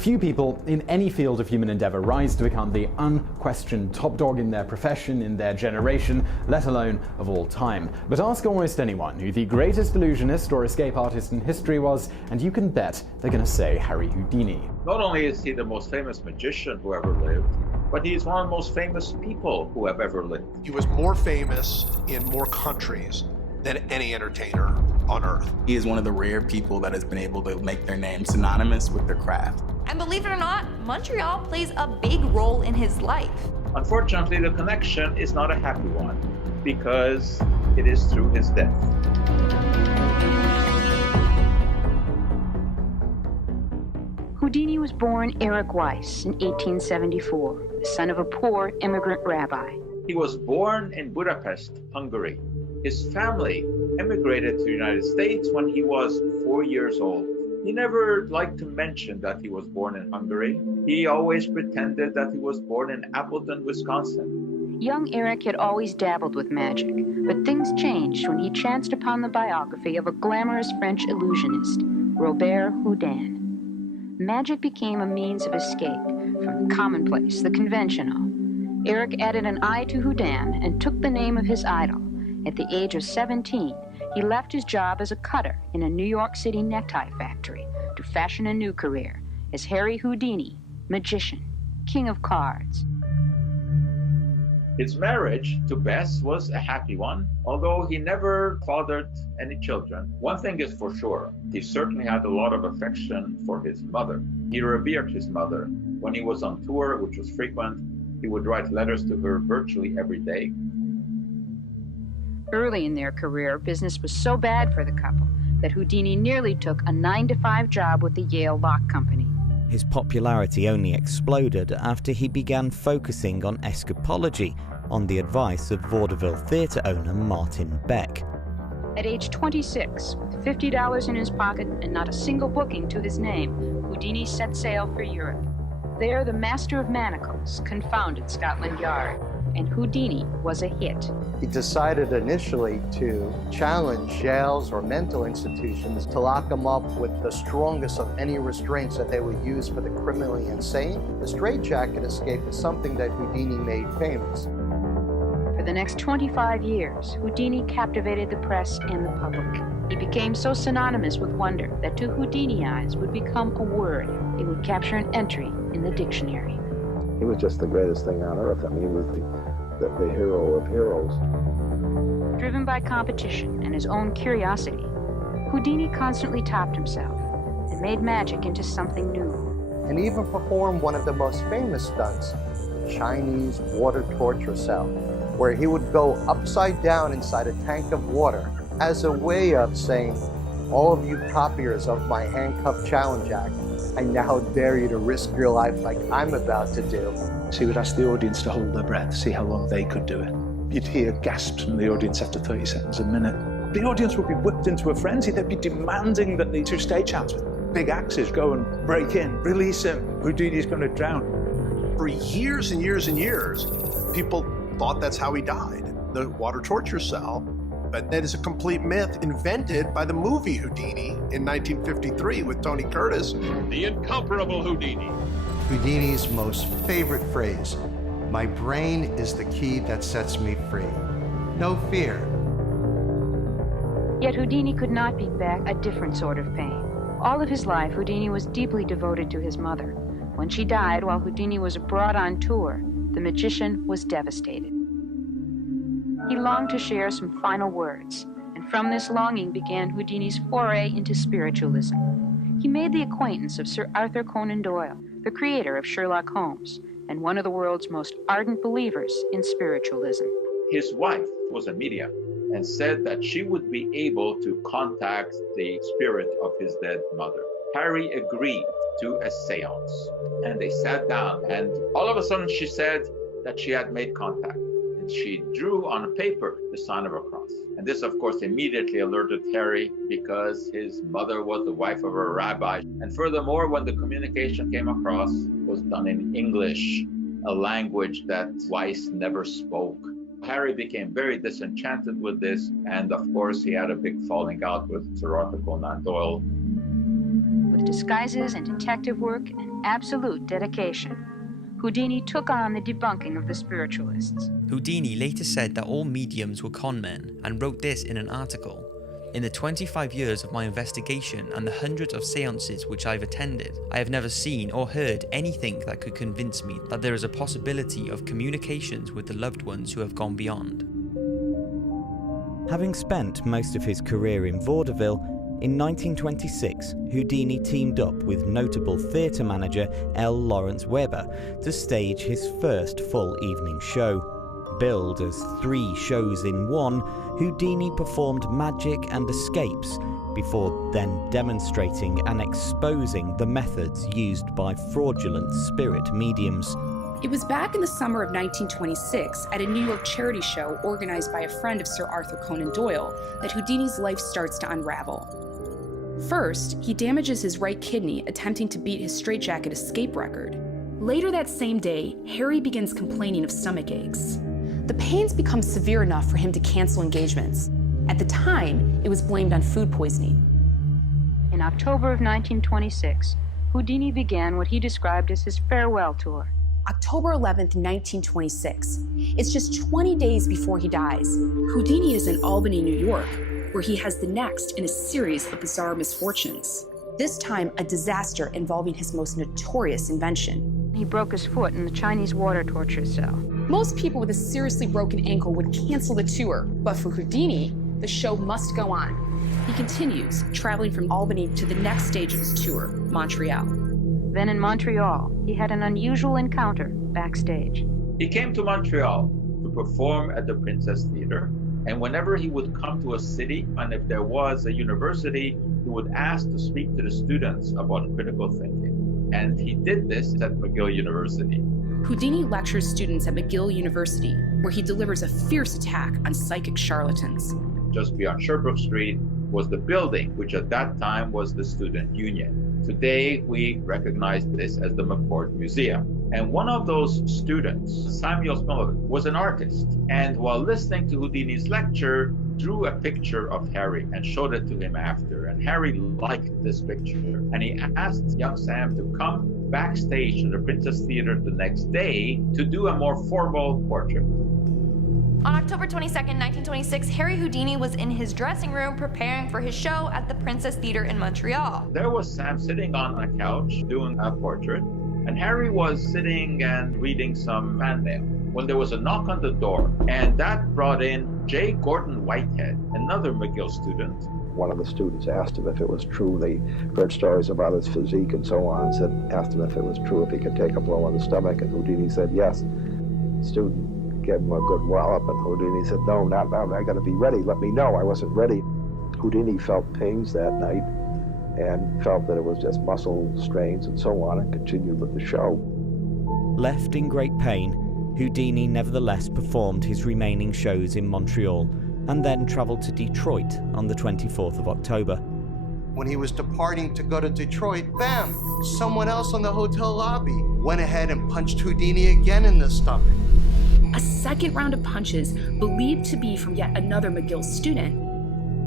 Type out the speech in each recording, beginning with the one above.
Few people in any field of human endeavor rise to become the unquestioned top dog in their profession, in their generation, let alone of all time. But ask almost anyone who the greatest illusionist or escape artist in history was, and you can bet they're going to say Harry Houdini. Not only is he the most famous magician who ever lived, but he's one of the most famous people who have ever lived. He was more famous in more countries than any entertainer on earth. He is one of the rare people that has been able to make their name synonymous with their craft. And believe it or not, Montreal plays a big role in his life. Unfortunately, the connection is not a happy one because it is through his death. Houdini was born Eric Weiss in 1874, the son of a poor immigrant rabbi. He was born in Budapest, Hungary. His family immigrated to the United States when he was 4 years old. He never liked to mention that he was born in Hungary. He always pretended that he was born in Appleton, Wisconsin. Young Eric had always dabbled with magic, but things changed when he chanced upon the biography of a glamorous French illusionist, Robert Houdin. Magic became a means of escape from the commonplace, the conventional. Eric added an eye to Houdin and took the name of his idol. At the age of 17, he left his job as a cutter in a New York City necktie factory to fashion a new career as Harry Houdini, magician, king of cards. His marriage to Bess was a happy one, although he never fathered any children. One thing is for sure, he certainly had a lot of affection for his mother. He revered his mother. When he was on tour, which was frequent, he would write letters to her virtually every day. Early in their career, business was so bad for the couple that Houdini nearly took a 9-to-5 job with the Yale Lock Company. His popularity only exploded after he began focusing on escapology on the advice of vaudeville theatre owner Martin Beck. At age 26, with $50 in his pocket and not a single booking to his name, Houdini set sail for Europe. There, the master of manacles confounded Scotland Yard, and Houdini was a hit. He decided initially to challenge jails or mental institutions to lock them up with the strongest of any restraints that they would use for the criminally insane. The straitjacket escape is something that Houdini made famous. For the next 25 years, Houdini captivated the press and the public. He became so synonymous with wonder that to Houdini eyes would become a word. It would capture an entry in the dictionary. He was just the greatest thing on earth. I mean, he was the hero of heroes. Driven by competition and his own curiosity, Houdini constantly topped himself and made magic into something new. And even performed one of the most famous stunts, the Chinese water torture cell, where he would go upside down inside a tank of water as a way of saying, all of you copiers of my handcuff challenge act, I now dare you to risk your life like I'm about to do. So he would ask the audience to hold their breath, see how long they could do it. You'd hear gasps from the audience after 30 seconds a minute. The audience would be whipped into a frenzy. They'd be demanding that the two stagehands with big axes go and break in, release him. Houdini's going to drown. For years and years and years, people thought that's how he died, the water torture cell. But that is a complete myth invented by the movie Houdini in 1953 with Tony Curtis. The incomparable Houdini. Houdini's most favorite phrase, my brain is the key that sets me free. No fear. Yet Houdini could not beat back a different sort of pain. All of his life, Houdini was deeply devoted to his mother. When she died while Houdini was abroad on tour, the magician was devastated. He longed to share some final words, and from this longing began Houdini's foray into spiritualism. He made the acquaintance of Sir Arthur Conan Doyle, the creator of Sherlock Holmes, and one of the world's most ardent believers in spiritualism. His wife was a medium and said that she would be able to contact the spirit of his dead mother. Harry agreed to a seance, and they sat down, and all of a sudden she said that she had made contact. She drew on paper the sign of a cross. And this, of course, immediately alerted Harry because his mother was the wife of a rabbi. And furthermore, when the communication came across, it was done in English, a language that Weiss never spoke. Harry became very disenchanted with this, and of course, he had a big falling out with Sir Arthur Conan Doyle. With with disguises and detective work and absolute dedication, Houdini took on the debunking of the spiritualists. Houdini later said that all mediums were con men and wrote this in an article. In the 25 years of my investigation and the hundreds of seances which I've attended, I have never seen or heard anything that could convince me that there is a possibility of communications with the loved ones who have gone beyond. Having spent most of his career in vaudeville, in 1926, Houdini teamed up with notable theatre manager L. Lawrence Weber to stage his first full evening show. Billed as 3 shows in one, Houdini performed magic and escapes before then demonstrating and exposing the methods used by fraudulent spirit mediums. It was back in the summer of 1926 at a New York charity show organized by a friend of Sir Arthur Conan Doyle that Houdini's life starts to unravel. First, he damages his right kidney attempting to beat his straitjacket escape record. Later that same day, Harry begins complaining of stomach aches. The pains become severe enough for him to cancel engagements. At the time, it was blamed on food poisoning. In October of 1926, Houdini began what he described as his farewell tour. October 11th, 1926. It's just 20 days before he dies. Houdini is in Albany, New York, where he has the next in a series of bizarre misfortunes. This time, a disaster involving his most notorious invention. He broke his foot in the Chinese water torture cell. Most people with a seriously broken ankle would cancel the tour, but for Houdini, the show must go on. He continues, traveling from Albany to the next stage of his tour, Montreal. Then in Montreal, he had an unusual encounter backstage. He came to Montreal to perform at the Princess Theatre, and whenever he would come to a city, and if there was a university, he would ask to speak to the students about critical thinking. And he did this at McGill University. Houdini lectures students at McGill University, where he delivers a fierce attack on psychic charlatans. Just beyond Sherbrooke Street was the building, which at that time was the Student Union. Today, we recognize this as the McCord Museum. And one of those students, Samuel Smith, was an artist. And while listening to Houdini's lecture, drew a picture of Harry and showed it to him after. And Harry liked this picture. And he asked young Sam to come backstage to the Princess Theatre the next day to do a more formal portrait. On October 22nd, 1926, Harry Houdini was in his dressing room preparing for his show at the Princess Theatre in Montreal. There was Sam sitting on a couch doing a portrait, and Harry was sitting and reading some fan mail when there was a knock on the door, and that brought in J. Gordon Whitehead, another McGill student. One of the students asked him if it was true. They heard stories about his physique and so on, asked him if it was true, if he could take a blow on the stomach, and Houdini said yes. The student gave him a good wallop, and Houdini said, no, not now, I gotta be ready, let me know, I wasn't ready. Houdini felt pains that night and felt that it was just muscle strains and so on, and continued with the show. Left in great pain, Houdini nevertheless performed his remaining shows in Montreal and then travelled to Detroit on the 24th of October. When he was departing to go to Detroit, bam, someone else on the hotel lobby went ahead and punched Houdini again in the stomach. A second round of punches, believed to be from yet another McGill student.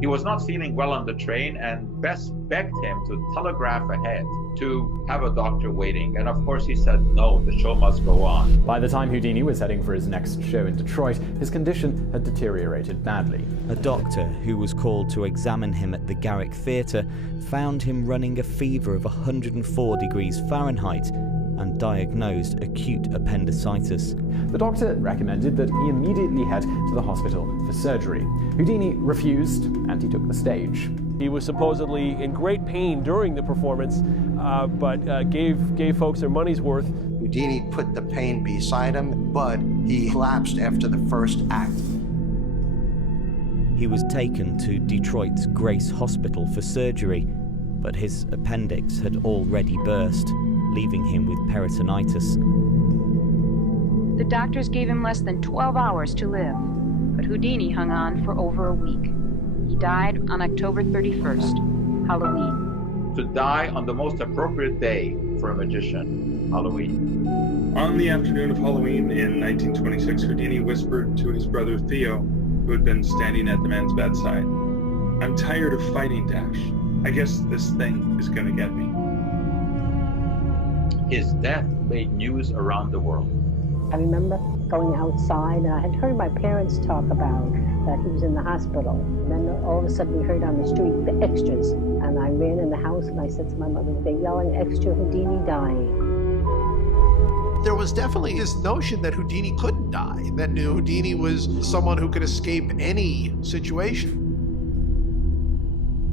He was not feeling well on the train, and Bess begged him to telegraph ahead to have a doctor waiting. And of course he said, no, the show must go on. By the time Houdini was heading for his next show in Detroit, his condition had deteriorated badly. A doctor who was called to examine him at the Garrick Theatre found him running a fever of 104 degrees Fahrenheit and diagnosed acute appendicitis. The doctor recommended that he immediately head to the hospital for surgery. Houdini refused, and he took the stage. He was supposedly in great pain during the performance, but gave folks their money's worth. Houdini put the pain beside him, but he collapsed after the first act. He was taken to Detroit's Grace Hospital for surgery, but his appendix had already burst, leaving him with peritonitis. The doctors gave him less than 12 hours to live, but Houdini hung on for over a week. He died on October 31st, Halloween. To die on the most appropriate day for a magician, Halloween. On the afternoon of Halloween in 1926, Houdini whispered to his brother Theo, who had been standing at the man's bedside, "I'm tired of fighting, Dash. I guess this thing is going to get me. His death made news around the world. I remember going outside, and I had heard my parents talk about that he was in the hospital. And then all of a sudden we heard on the street the extras. And I ran in the house and I said to my mother, they're yelling extra Houdini dying. There was definitely this notion that Houdini couldn't die, that Houdini was someone who could escape any situation.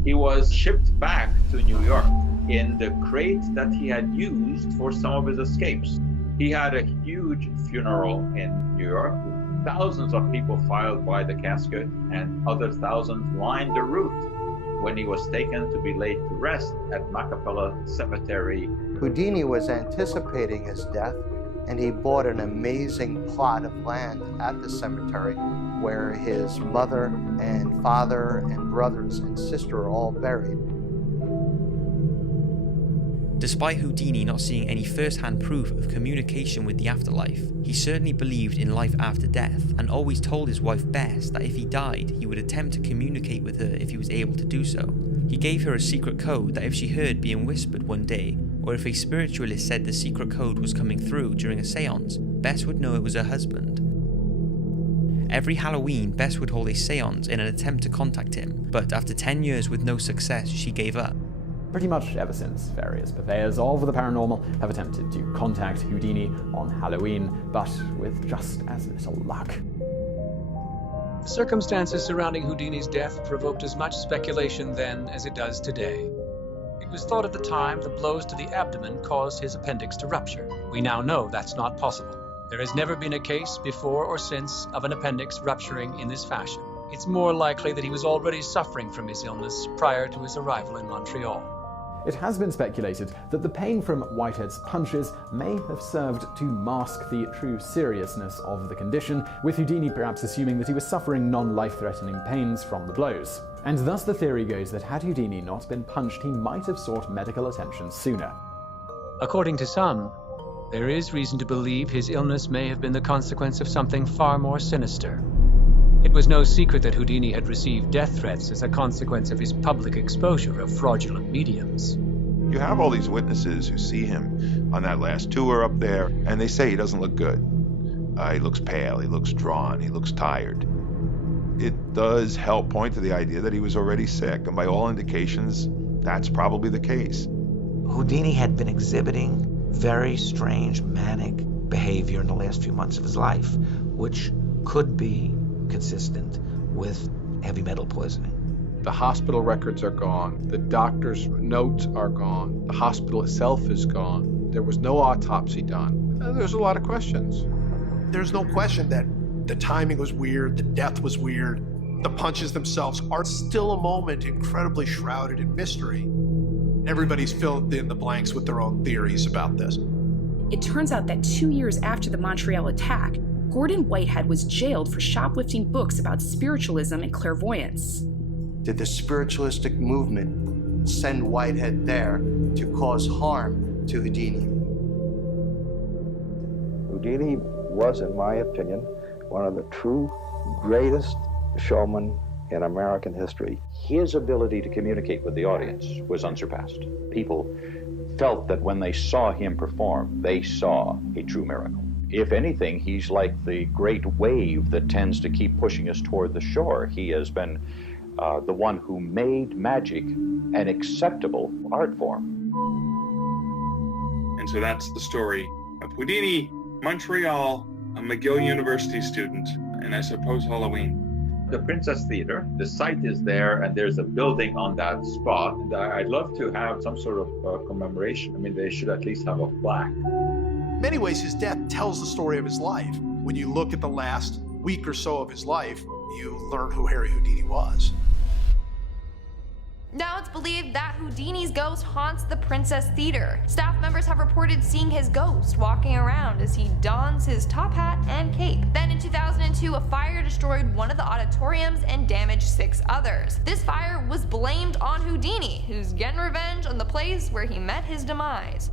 He was shipped back to New York in the crate that he had used for some of his escapes. He had a huge funeral in New York. Thousands of people filed by the casket and other thousands lined the route when he was taken to be laid to rest at Macapella Cemetery. Houdini was anticipating his death, and he bought an amazing plot of land at the cemetery where his mother and father and brothers and sister are all buried. Despite Houdini not seeing any first-hand proof of communication with the afterlife, he certainly believed in life after death and always told his wife Bess that if he died, he would attempt to communicate with her if he was able to do so. He gave her a secret code that if she heard being whispered one day, or if a spiritualist said the secret code was coming through during a seance, Bess would know it was her husband. Every Halloween, Bess would hold a seance in an attempt to contact him, but after 10 years with no success, she gave up. Pretty much ever since, various purveyors of the paranormal have attempted to contact Houdini on Halloween, but with just as little luck. The circumstances surrounding Houdini's death provoked as much speculation then as it does today. It was thought at the time the blows to the abdomen caused his appendix to rupture. We now know that's not possible. There has never been a case before or since of an appendix rupturing in this fashion. It's more likely that he was already suffering from his illness prior to his arrival in Montreal. It has been speculated that the pain from Whitehead's punches may have served to mask the true seriousness of the condition, with Houdini perhaps assuming that he was suffering non-life-threatening pains from the blows. And thus the theory goes that had Houdini not been punched, he might have sought medical attention sooner. According to some, there is reason to believe his illness may have been the consequence of something far more sinister. It was no secret that Houdini had received death threats as a consequence of his public exposure of fraudulent mediums. You have all these witnesses who see him on that last tour up there, and they say he doesn't look good. He looks pale, he looks drawn, he looks tired. It does help point to the idea that he was already sick, and by all indications, that's probably the case. Houdini had been exhibiting very strange manic behavior in the last few months of his life, which could be consistent with heavy metal poisoning. The hospital records are gone. The doctor's notes are gone. The hospital itself is gone. There was no autopsy done. There's a lot of questions. There's no question that the timing was weird, the death was weird. The punches themselves are still a moment incredibly shrouded in mystery. Everybody's filled in the blanks with their own theories about this. It turns out that 2 years after the Montreal attack, Gordon Whitehead was jailed for shoplifting books about spiritualism and clairvoyance. Did the spiritualistic movement send Whitehead there to cause harm to Houdini? Houdini was, in my opinion, one of the true greatest showmen in American history. His ability to communicate with the audience was unsurpassed. People felt that when they saw him perform, they saw a true miracle. If anything, he's like the great wave that tends to keep pushing us toward the shore. He has been the one who made magic an acceptable art form. And so that's the story of Houdini, Montreal, a McGill University student, and I suppose Halloween. The Princess Theater, the site is there, and there's a building on that spot. And I'd love to have some sort of commemoration. I mean, they should at least have a plaque. In many ways, his death tells the story of his life. When you look at the last week or so of his life, you learn who Harry Houdini was. Now it's believed that Houdini's ghost haunts the Princess Theater. Staff members have reported seeing his ghost walking around as he dons his top hat and cape. Then in 2002, a fire destroyed one of the auditoriums and damaged 6 others. This fire was blamed on Houdini, who's getting revenge on the place where he met his demise.